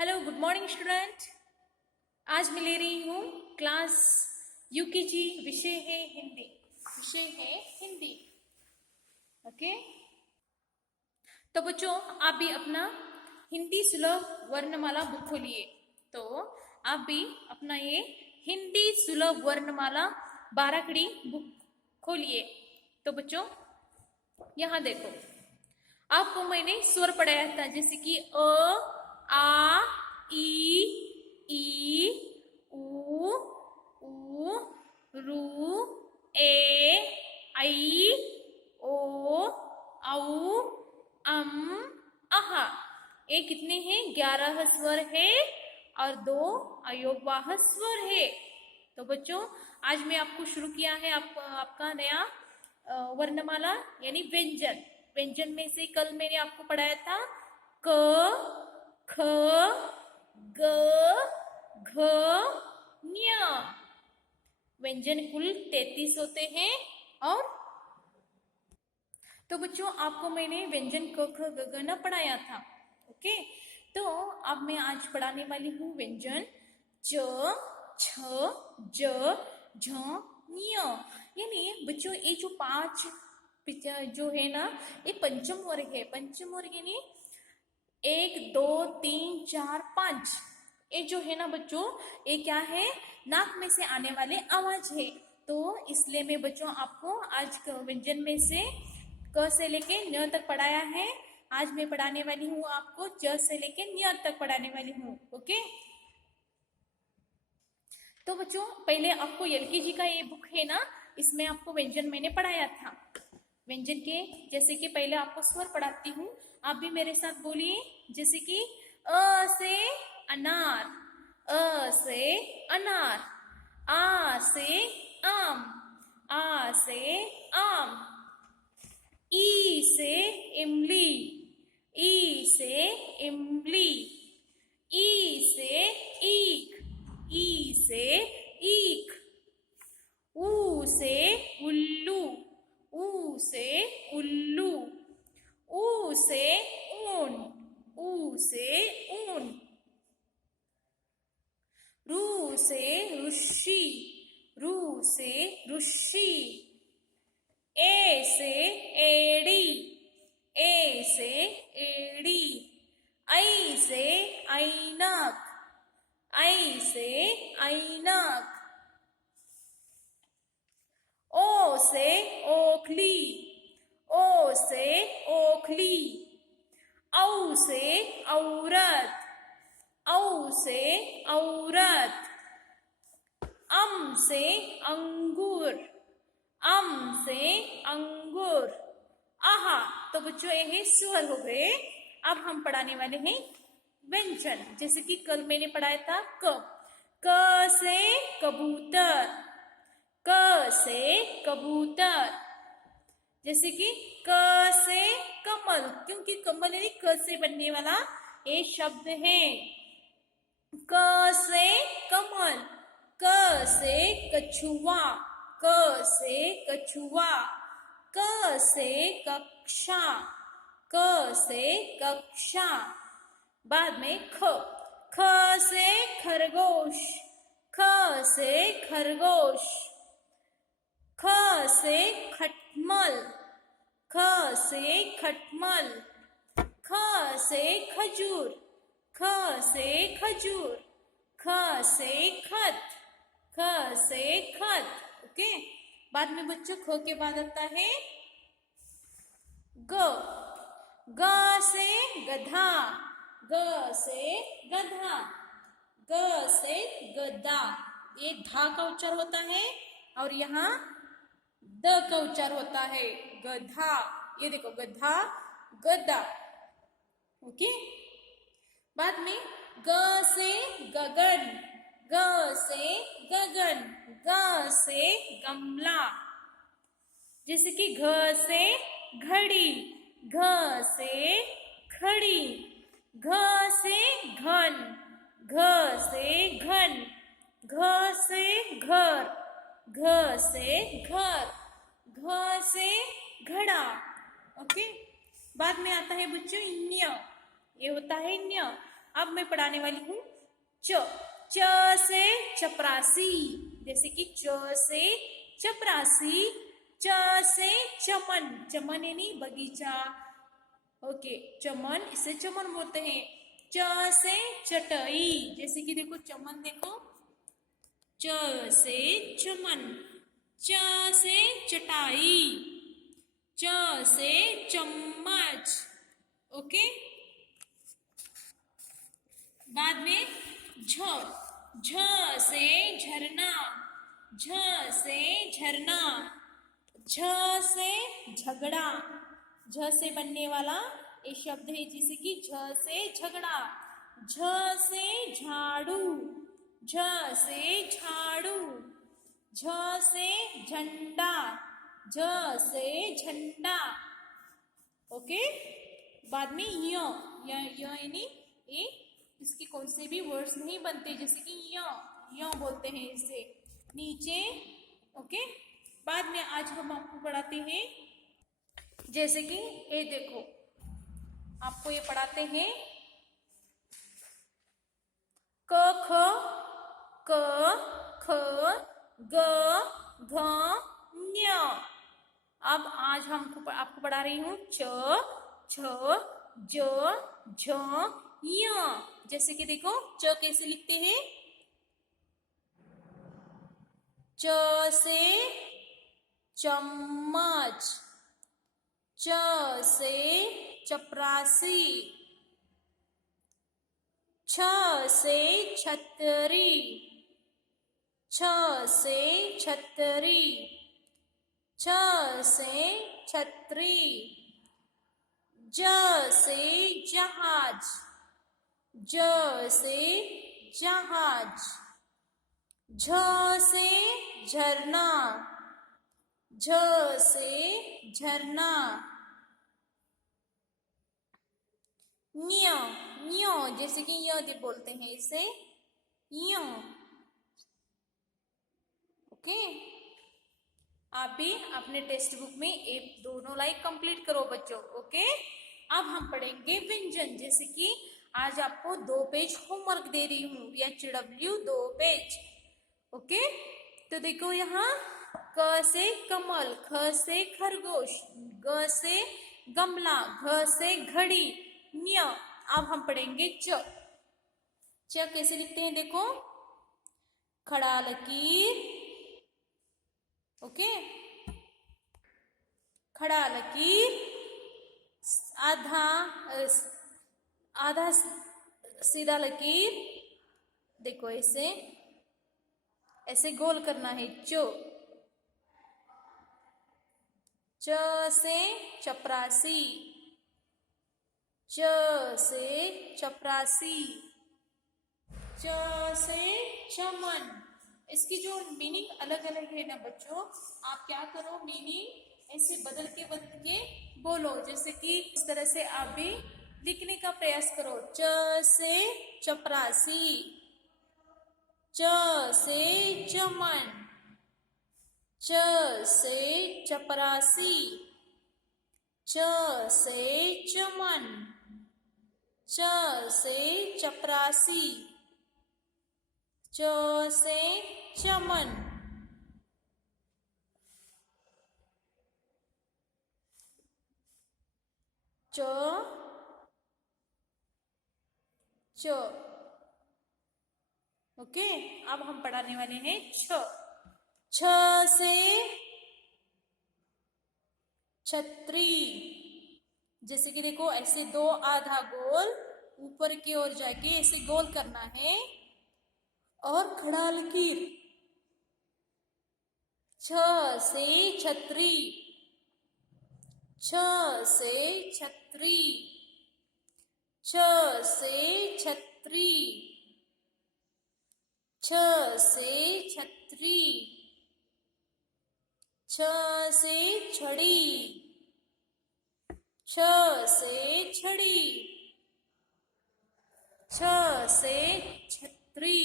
Hello good morning student. आज मैं ले रही हूँ क्लास यूकेजी। विषय है हिंदी। ओके, तो बच्चों आप भी अपना हिंदी सुलभ वर्णमाला बुक खोलिए। तो आप भी अपना ये हिंदी सुलभ वर्णमाला 12 कड़ी बुक खोलिए। तो बच्चों यहाँ देखो, आपको मैंने स्वर पढ़ाया था, जैसे कि आ ई उ रू ए ऐ ओ औ अम अह। ये कितने हैं? 11 स्वर है और 2 अयोगवाह स्वर है। तो बच्चों आज मैं आपको शुरू किया है आपका नया वर्णमाला यानी व्यंजन। व्यंजन में से कल मैंने आपको पढ़ाया था क ख ग घ ञ। व्यंजन कुल 33 होते हैं। और तो बच्चों आपको मैंने व्यंजन क ख ग घ न पढ़ाया था। ओके, तो अब मैं आज पढ़ाने वाली हूँ व्यंजन च छ ज झ ञ। यानी बच्चों ये जो 5 जो है ना, ये पंचम वर्ग है। पंचम वर्ग यानी 1 2 3 4 5। ये जो है ना बच्चों, ये क्या है? नाक में से आने वाले आवाज है। तो इसलिए मैं बच्चों आपको आज व्यंजन में से क से लेके ञ तक पढ़ाया है। आज मैं पढ़ाने वाली हूँ आपको च से लेके ञ तक पढ़ाने वाली हूँ। ओके, तो बच्चों पहले आपको एलकेजी का ये बुक है ना, इसमें आपको व्यंजन मैंने पढ़ाया था। व्यंजन के जैसे कि पहले आपको स्वर पढ़ाती हूँ, आप भी मेरे साथ बोलिए। जैसे कि अ से अनार, अ से अनार, आ से आम, आ से आम, ई से इमली, ई से इमली, ई से ईख, ई से ईख, ऊ से उल्लू, ऊ से उल्लू, ऊ से ऊन, ऊ से ऊन, रू से ऋषि, रू से ऋषि, ए से एड़ी, ए से एड़ी, ऐ से ऐनक, ऐ से ऐनक, ओ से ओखली, ओ से ओखली, औ से औरत, औ से औरत, अम से अंगूर, अम से अंगूर, आहा। तो बच्चों ये स्वर हो गए। अब हम पढ़ाने वाले हैं व्यंजन। जैसे कि कल मैंने पढ़ाया था क से कबूतर, क से कबूतर। जैसे कि क से कमल, क्योंकि कमल यानी क से बनने वाला ये शब्द है। क से कमल, क से कछुआ, क से कछुआ, क से कक्षा, क से कक्षा। बाद में ख से खरगोश, ख से खरगोश, ख से खटमल, ख से खटमल, ख से खजूर, ख से खजूर, ख से खत, ख से खत। ओके, बाद में बच्चों ख के बाद आता है ग, ग से गधा, ग से गधा, ग से गदा। ये धा का उच्चार होता है और यहाँ द का उच्चार होता है, गधा। ये देखो गधा गदा। ओके, बाद में ग से गगन, ग से गगन, ग से गमला। जैसे कि घ से घड़ी, घ से खड़ी, घ से घन, घ से घन, घ से घर, घ से घर, घ से घड़ा। ओके, बाद में आता है बच्चों न्य। ये होता है न्य। अब मैं पढ़ाने वाली हूँ च। च से चपरासी, जैसे कि च से चपरासी। च से चमन, चमन यानी बगीचा। ओके, चमन, इसे चमन बोलते हैं। च से चटई, जैसे कि देखो चमन, देखो च से चमन। च से चटाई। च से चम्मच। ओके, बाद में झ। झ से झरना। झ से झरना। झ से झगड़ा, झ से बनने वाला एक शब्द है, जैसे कि झ से झगड़ा। झ से झाड़ू। झ से झाड़ू। झ से झंडा। झ से झंडा। ओके, बाद में य यानी ये, इसके कौन से भी वर्ड्स नहीं बनते, जैसे कि य बोलते हैं इसे नीचे। ओके, बाद में आज हम आपको पढ़ाते हैं, जैसे कि ये देखो, आपको ये पढ़ाते हैं क ख क ख ग घ ञ। अब आज हमको आपको पढ़ा रही हूँ च छ ज झ य। जैसे कि देखो च कैसे लिखते हैं, च से चम्मच। च से चपरासी। छ से छतरी। छ से छतरी। छ से छतरी। ज से जहाज। ज से जहाज। झ से झरना। झ से झरना। न्य, न्य, जैसे कि य बोलते हैं इसे न्य। ओके, आप भी अपने टेक्स्ट बुक में एक दोनों लाइन कंप्लीट करो बच्चों। ओके, अब हम पढ़ेंगे व्यंजन, जैसे कि आज आपको 2 पेज होमवर्क दे रही हूँ, VHW 2 पेज। ओके, तो देखो यहाँ क से कमल, ख से खरगोश, ग से गमला, घ से घड़ी, न्य। अब हम पढ़ेंगे च। च कैसे लिखते हैं, देखो खड़ा लकीर। ओके, खड़ा लकीर, आधा आधा सीधा लकीर। देखो ऐसे ऐसे गोल करना है चो। च से चपरासी। च से चपरासी। च से चमन। इसकी जो मीनिंग अलग अलग है ना बच्चों, आप क्या करो, मीनिंग ऐसे बदल के बोलो, जैसे कि इस तरह से आप भी लिखने का प्रयास करो। च से चपरासी। च से चमन। च से चपरासी। च से चमन। च से चपरासी। च से चमन। च च। ओके, अब हम पढ़ाने वाले हैं छ। छ से छतरी, जैसे कि देखो ऐसे 2 आधा गोल ऊपर की ओर जाके ऐसे गोल करना है, और खड़ा लकीर। छ से छतरी। छ से छतरी। छ से छतरी। छ से छतरी। छ से छड़ी। छ से छड़ी। छ से छतरी।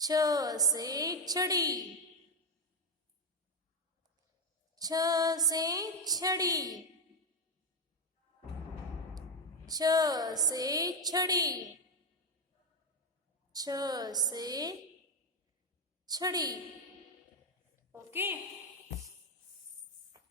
छ से छड़ी। छ से छड़ी। छ से छड़ी, छ से छड़ी। ओके,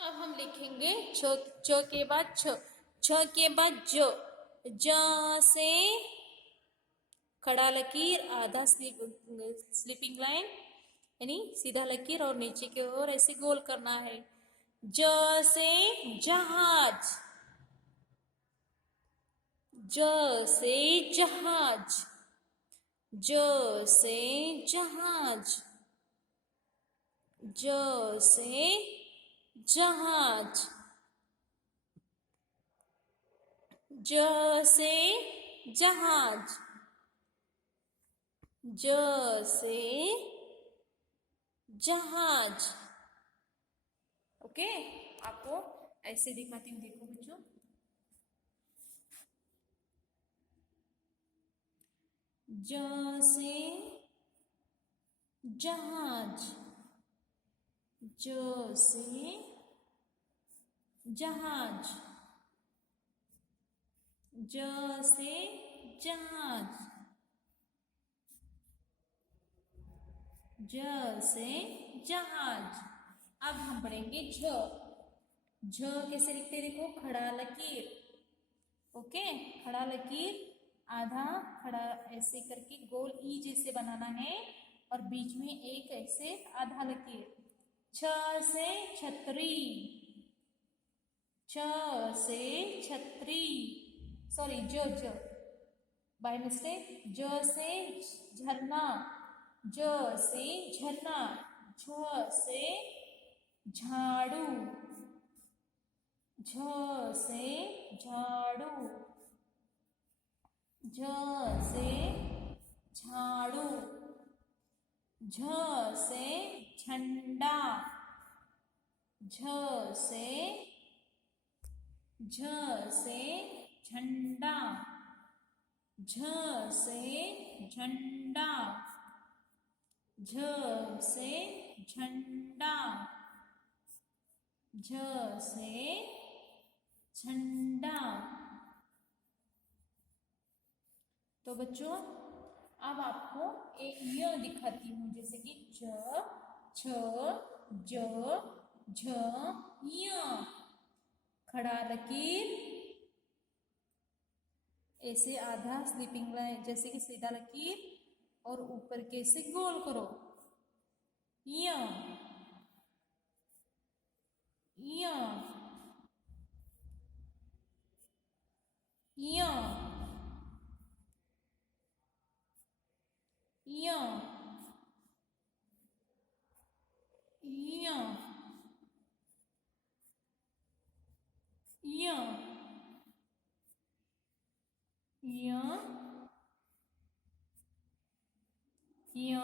अब हम लिखेंगे छ के बाद छ के बाद ज से खड़ा लकीर, आधा स्लीपिंग लाइन यानी सीधा लकीर और नीचे की ओर ऐसे गोल करना है। ज से जहाज, ज से जहाज, ज से जहाज, ज से जहाज, ज से जहाज, ज से जहाज। ओके, आपको ऐसे दिखाती हूँ, देखो बच्चों। ज से जहाज, ज से जहाज, ज से जहाज, ज से जहाज। अब हम पढ़ेंगे झ। झ कैसे लिखते हैं, देखो, खड़ा लकीर। ओके, खड़ा लकीर, आधा खड़ा ऐसे करके गोल ई जैसे बनाना है और बीच में एक ऐसे आधा लकीर। छ से छतरी, छ से छतरी, सॉरी ज बाय मिस्टेक। ज से झरना, ज से झरना, झ से झाड़ू, झ से झाड़ू, झ से झाड़ू, झ से झंडा, झ से झंडा, झ से झंडा, झ से झंडा, झ से झंडा। तो बच्चों, अब आपको एक य दिखाती हूँ, जैसे कि ज, छ, ज, झ, य। खड़ा लकीर, ऐसे आधा स्लीपिंग लाइन जैसे कि सीधा लकीर और ऊपर के से गोल करो। य, य, य, य, य, य, य, य,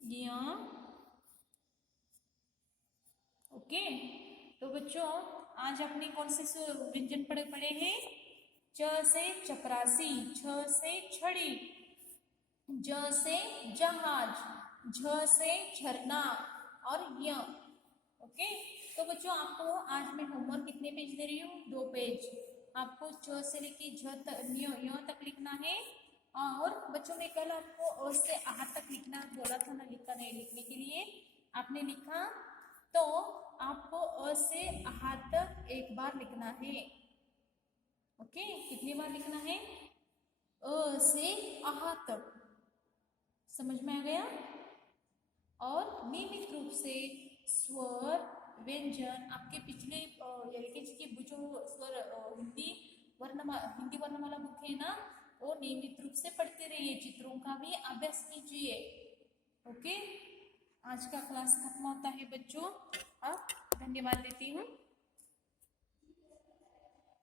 य। ओके, तो बच्चों, आज आपने कौन से व्यंजन पढ़े हैं? च से चपरासी, छ से छड़ी, ज से जहाज, झ से झरना और य। ओके, तो बच्चों, आपको आज मैं होमवर्क कितने पेज दे रही हूँ? 2 पेज। आपको च से लेके य तक लिखना है। और बच्चों, मैं कल आपको अ से आ तक लिखना बोला था ना, लिखा नहीं लिखने के लिए, आपने लिखा। तो आपको अ से आ तक एक बार लिखना है। ओके, कितनी बार लिखना है? अ से आ तक। समझ में आ गया? और नियमित रूप से स्वर व्यंजन आपके पिछले एलकेजी की जो स्वर हिंदी वर्णमाला बुक है ना, वो नियमित रूप से पढ़ते रहिए। चित्रों का भी अभ्यास कीजिए। ओके, आज का क्लास खत्म होता है बच्चों। अब धन्यवाद देती हूँ।